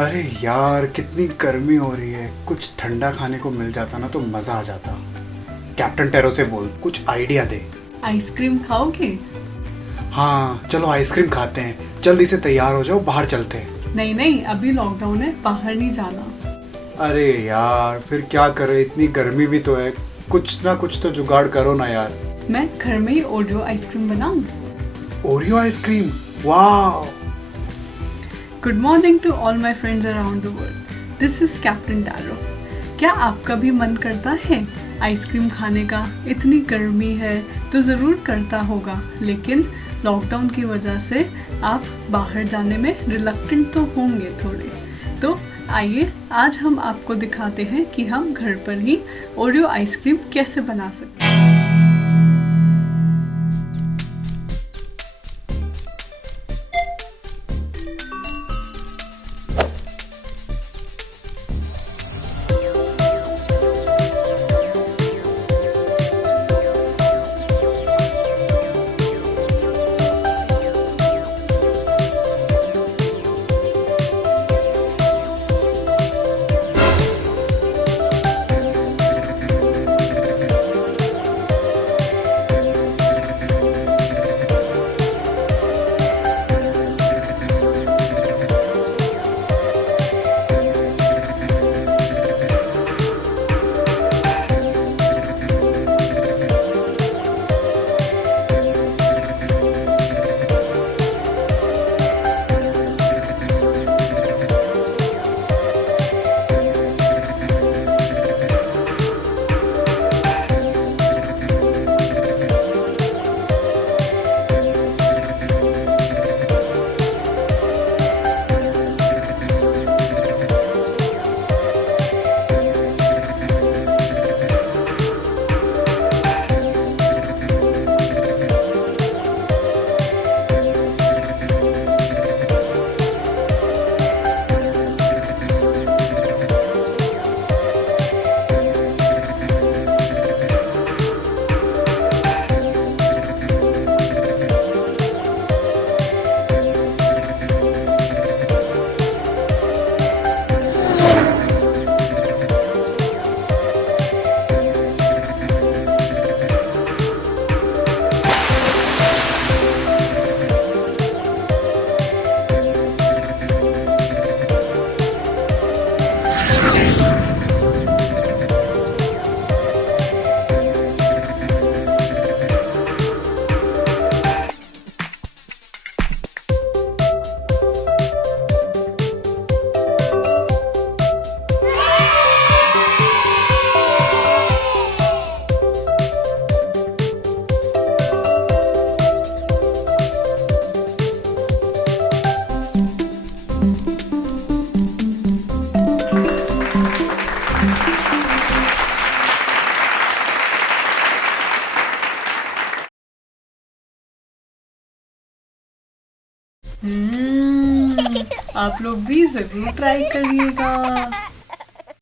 अरे यार कितनी गर्मी हो रही है, कुछ ठंडा खाने को मिल जाता ना तो मज़ा आ जाता। कैप्टन टेरो से बोल कुछ आइडिया दे। आइसक्रीम खाओगे? हाँ चलो आइसक्रीम खाते हैं, जल्दी से तैयार हो जाओ, बाहर चलते हैं। नहीं नहीं, अभी लॉकडाउन है, बाहर नहीं जाना। अरे यार फिर क्या करे, इतनी गर्मी भी तो है, कुछ ना कुछ तो जुगाड़ करो ना यार। मैं घर में ही ओरियो आइसक्रीम बनाऊं? ओरियो आइसक्रीम, वाह। Good morning to all my friends around the world, this is captain Taro. क्या आपका भी मन करता है आइसक्रीम खाने का? इतनी गर्मी है तो ज़रूर करता होगा, लेकिन लॉकडाउन की वजह से आप बाहर जाने में रिलक्टेंट तो होंगे थोड़े। तो आइए आज हम आपको दिखाते हैं कि हम घर पर ही ओरियो आइसक्रीम कैसे बना सकते हैं। आप लोग भी ज़रूर ट्राई करिएगा।